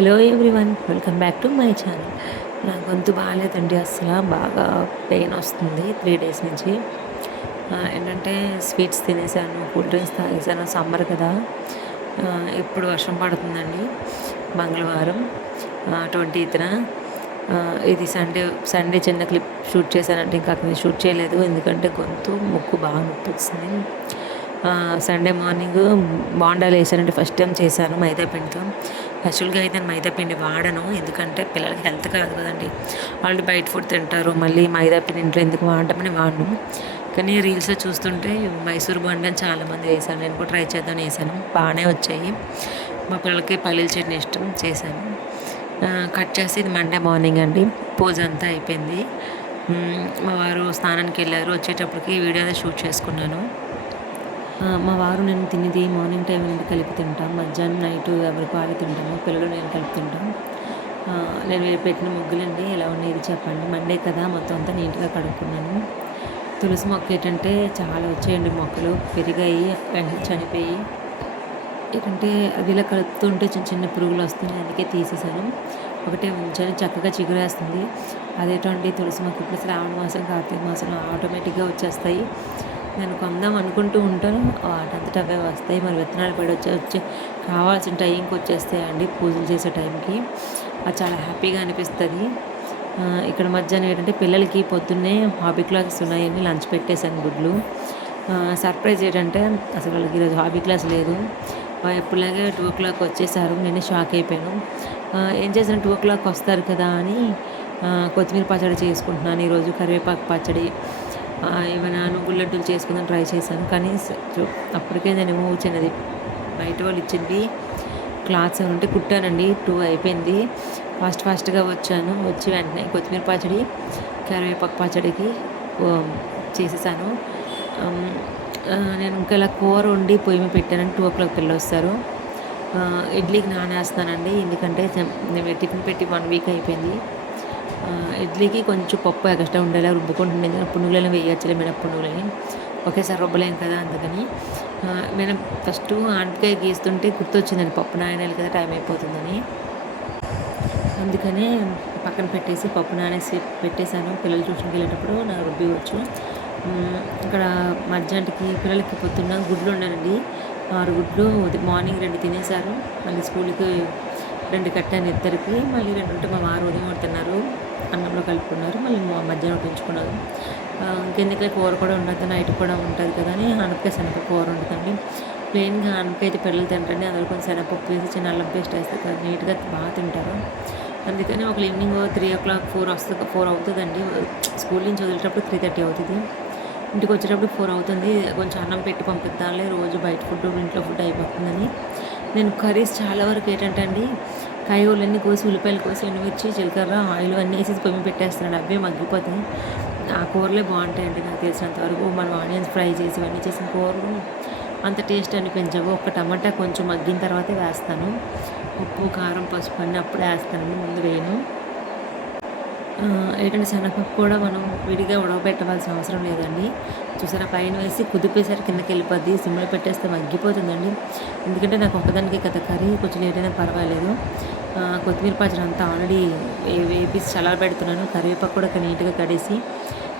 Hello everyone, welcome back to my channel. నా గొంతు బాగాలేదండి, అసలు బాగా పెయిన్ వస్తుంది 3 డేస్ నుంచి. ఏంటంటే స్వీట్స్ తినేసాను, కూల్ డ్రింక్స్ తాగేసాను. సమ్మర్ కదా, ఇప్పుడు వర్షం పడుతుందండి. మంగళవారం 20th. ఇది సండే సండే చిన్న క్లిప్ షూట్ చేశానంటే ఇంకా అక్కడ షూట్ చేయలేదు, ఎందుకంటే గొంతు ముక్కు బాగా నొప్పి వస్తుంది. సండే మార్నింగ్ బోండాలు వేసానంటే ఫస్ట్ టైం చేశాను మైదా పిండితో. యాక్చువల్గా అయితే నేను మైదా పిండి వాడను, ఎందుకంటే పిల్లలకి హెల్త్ కాదు కదండి. వాళ్ళు బయట ఫుడ్ తింటారు, మళ్ళీ మైదా పిండి ఇంట్లో ఎందుకు వాడమని వాడను. కానీ రీల్స్లో చూస్తుంటే మైసూర్ బోండా అని చాలామంది వేసాను, నేను కూడా ట్రై చేద్దామని వేసాను, బాగానే వచ్చాయి. మా పిల్లలకి పల్లీల చట్నీ ఇష్టం, చేశాను. కట్ చేసి ఇది మండే మార్నింగ్ అండి, పూజ అంతా అయిపోయింది. మా వారు స్నానానికి వెళ్ళారు, వచ్చేటప్పటికి వీడియో అయితే షూట్ చేసుకున్నాను. మా వారు నేను తినేది మార్నింగ్ టైం నుండి కలిపి తింటాం, మధ్యాహ్నం నైట్ ఎవరికి వాళ్ళు తింటాము, పిల్లలు నేను కలిపి తింటాం. నేను పెట్టిన ముగ్గులండి ఎలా ఉన్నాయి చెప్పండి. మండే కదా, మొత్తం అంతా నీట్గా కడుక్కున్నాను. తులసి మొక్క ఏంటంటే చాలా వచ్చాయండి, మొక్కలు పెరిగాయి, వెంటనే చనిపోయి. ఏంటంటే అవి ఇలా కలుపుతుంటే చిన్న చిన్న పురుగులు వస్తున్నాయి, అందుకే తీసేసాను. ఒకటే ఉంచాను, చక్కగా చిగురేస్తుంది. అదేంటండి తులసి మొక్క ఇప్పుడు శ్రావణ మాసం కార్తీక మాసంలో ఆటోమేటిక్గా వచ్చేస్తాయి. నేను కొందాం అనుకుంటూ ఉంటాను, వాటంతట అవే వస్తాయి. మరి విత్తనాలు పడి వచ్చి కావాల్సిన టైంకి వచ్చేస్తాయండి, పూజలు చేసే టైంకి. అది చాలా హ్యాపీగా అనిపిస్తుంది. ఇక్కడ మధ్యాహ్నం ఏంటంటే పిల్లలకి పొద్దున్నే హాబీ క్లాసెస్ ఉన్నాయని లంచ్ పెట్టేశాను, గుడ్లు. సర్ప్రైజ్ ఏంటంటే అసలు వాళ్ళకి ఈరోజు హాబీ క్లాస్ లేదు. ఎప్పుడులాగే 2 o'clock వచ్చేసారు, నేను షాక్ అయిపోయాను. ఏం చేశాను, 2 o'clock వస్తారు కదా అని కొత్తిమీర పచ్చడి చేసుకుంటున్నాను ఈరోజు, కరివేపాకు పచ్చడి. ఏమైనా నువ్వుల లడ్డూలు చేసుకుందాం ట్రై చేశాను, కానీ అప్పటికే నేను చిన్నది బయట వాళ్ళు ఇచ్చింది క్లాత్స్ ఉంటే కుట్టానండి. 2 అయిపోయింది, ఫాస్ట్గా వచ్చి వెంటనే కొత్తిమీర పచ్చడి కరివేపాకు పచ్చడికి చేసేసాను. నేను ఇంకా ఇలా కూర వండి పొయ్యి మీద పెట్టానండి, 2 o'clock పిల్లలు వస్తారు. ఇడ్లీకి నానేస్తానండి, ఎందుకంటే నేను టిఫిన్ పెట్టి 1 week అయిపోయింది. ఇడ్లీకి కొంచెం పప్పు ఎక్స్ట్రా ఉండేలా రుబ్బుకుంటుంది, పునుగులను వేయచ్చులే, మినప్పనుగులని ఒకేసారి రుబ్బలేం కదా, అందుకని నేను ఫస్ట్ ఆనపకాయ గీస్తుంటే గుర్తొచ్చిందండి, పప్పు నానేయాలి కదా, టైం అయిపోతుందని. అందుకనే పక్కన పెట్టేసి పప్పు నానేసి పెట్టేశాను, పిల్లలు ట్యూషన్కి వెళ్ళేటప్పుడు నాకు రుబ్బివచ్చు. ఇక్కడ మధ్యాహ్నానికి పిల్లలకి పొద్దున్న గుడ్లు ఉండాలండి, 6 గుడ్లు. మార్నింగ్ 2 తినేశారు, మళ్ళీ స్కూల్కి 2 కట్టాను ఇద్దరికి, మళ్ళీ 2 ఉంటే మా వారు ఉదయం తిన్నారు, అన్నంలో కలుపుకున్నారు, మళ్ళీ మధ్యాహ్నం పెంచుకున్నారు. ఇంకెందుకే కూర కూడా ఉండదు, నైట్ కూడా ఉంటుంది కదా అని ఆనపకాయ శనగపప్పు కూర ఉంటుందండి. ప్లెయిన్గా ఆనపకాయ అయితే పిల్లలు తింటండి, అందులో కొంచెం శనగపప్పు వేసి చిన్న అల్లం పేస్ట్ వేస్తే కదా నీట్గా బాగా తింటారు. అందుకని ఒక ఈవినింగ్ 3 o'clock 4 అవుతుందండి, స్కూల్ నుంచి వదిలేటప్పుడు 3:30 అవుతుంది, ఇంటికి వచ్చేటప్పుడు 4 అవుతుంది. కొంచెం అన్నం పెట్టి పంపిద్దాంలే, రోజు బయట ఫుడ్ ఇంట్లో ఫుడ్ అయిపోతుందని. నేను కర్రీస్ చాలా వరకు ఏంటంటే అండి, కాయగూరలన్నీ కోసి, ఉల్లిపాయలు కోసి, ఎండుమిర్చి, జీలకర్ర, ఆయిల్ అన్నీ వేసి పొయ్యి పెట్టేస్తున్నాను, అవే మగ్గిపోతాయి. ఆ కూరలే బాగుంటాయండి నాకు తెలిసినంతవరకు. మనం ఆనియన్స్ ఫ్రై చేసి ఇవన్నీ చేసిన కూరలు అంత టేస్ట్ అనిపించవు. ఒక టమాటా కొంచెం మగ్గిన తర్వాతే వేస్తాను, ఉప్పు కారం పసుపు అన్నీ అప్పుడే వేస్తానండి, ముందు వేయను. ఏంటంటే శనగపప్పు కూడా మనం విడిగా ఉడకబెట్టవలసిన అవసరం లేదండి. చూసారా, పైన వేసి కుదిపేసరికి కిందకి వెళ్ళిపోద్ది, సిమ్లో పెట్టేస్తే మగ్గిపోతుందండి. ఎందుకంటే నాకు ఒక్కదానికి కదా కర్రీ, కొంచెం లేట్ అయినా పర్వాలేదు. కొత్తిమీర పచ్చడి అంతా ఆల్రెడీ వేపేసి చల్లార పెడుతున్నాను, కరివేపాకు కూడా నీట్గా కడిసి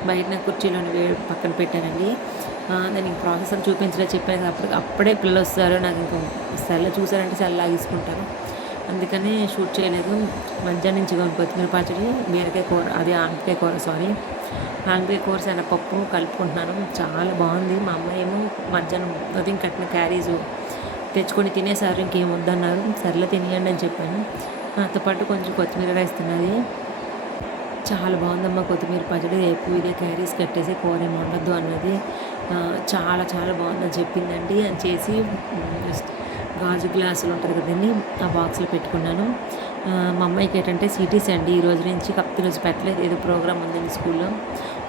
బయట కుర్చీలోని పక్కన పెట్టానండి. నేను ప్రాసెస్ అని చూపించలేదు, చెప్పాను అప్పుడే పిల్లలు వస్తారు, నాకు ఇంకా చూసారంటే సెల్ లాగేసుకుంటారు, అందుకని షూట్ చేయలేదు. మధ్యాహ్నం నుంచి కొత్తిమీర పచ్చడి, బీరకాయ కూర, అది ఆనపకాయ కూర, ఆనపకాయ కూర శనగపప్పు కలుపుకుంటున్నాను, చాలా బాగుంది. మా అమ్మాయి ఏమో మధ్యాహ్నం ఉదయం కట్టిన క్యారీస్ తెచ్చుకొని తినేసారు, ఇంకేం వద్దన్నారు, సర్లే తినేయండి అని చెప్పాను. నాతో పాటు కొంచెం కొత్తిమీర రైస్ తిన్నది, చాలా బాగుందమ్మా కొత్తిమీర పచ్చడి, రేపు ఇదే క్యారీస్ కట్టేసి కూర ఏమి ఉండద్దు అన్నది. చాలా చాలా బాగుందని చెప్పిందండి. అది చేసి గాజు గ్లాసులు ఉంటుంది కదండి, ఆ బాక్స్లో పెట్టుకున్నాను. మా అమ్మాయికి ఏంటంటే సిటీస్ అండి, ఈ రోజు నుంచి కాకపోతే ఈరోజు పెట్టలేదు, ఏదో ప్రోగ్రామ్ ఉందండి స్కూల్లో.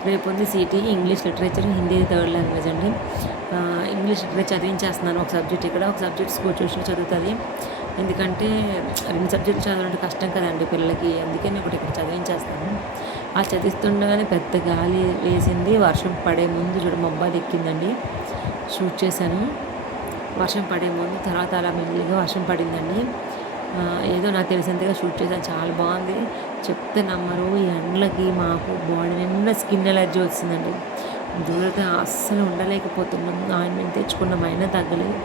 రేపు ఉంది city, English literature, Hindi 3rd language అండి. ఇంగ్లీష్ లిటరేచర్ చదివించేస్తున్నాను, ఒక సబ్జెక్ట్ ఇక్కడ, ఒక సబ్జెక్ట్ స్కూల్ ట్యూషన్ చదువుతుంది. ఎందుకంటే 2 సబ్జెక్టులు చదవాలంటే కష్టం కదండి పిల్లలకి, అందుకే నేను ఒకటి ఇక్కడ చదివించేస్తాను. ఆ చదివిస్తుండగానే పెద్ద గాలి వేసింది, వర్షం పడే ముందు చూడ మొబ్బాయిల్ ఎక్కిందండి, షూట్ చేశాను. వర్షం పడే ముందు, తర్వాత అలా మెల్లిగా వర్షం పడిందండి. ఏదో నాకు తెలిసినంతగా షూట్ చేశాను. చాలా బాగుంది. చెప్తే నమ్మరు. ఈ ఎండలకి మాకు బాడీ నిండా స్కిన్ ఎలర్జీ వచ్చిందండి. దూరంగా అస్సలు ఉండలేకపోతున్నాం. ఆయింట్మెంట్ తెచ్చుకున్నాం, అయినా తగ్గలేదు.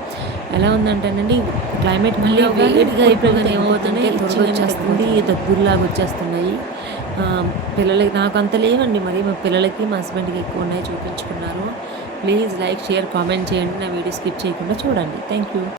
ఎలా ఉందంటేనండి, క్లైమేట్ మళ్ళీ వేడిగా అయిపోగానే ఏమవుతుందంటే త్వరగా వచ్చేస్తుంది, దగ్గులాగా వచ్చేస్తున్నాయి. పిల్లలకి నాకు అంత లేవండి, మరి మా పిల్లలకి మా హస్బెండ్కి ఎక్కువ ఉన్నాయి, చూపించుకున్నారు. ప్లీజ్ లైక్, షేర్, కామెంట్ చేయండి. నా వీడియో స్కిప్ చేయకుండా చూడండి. Thank you.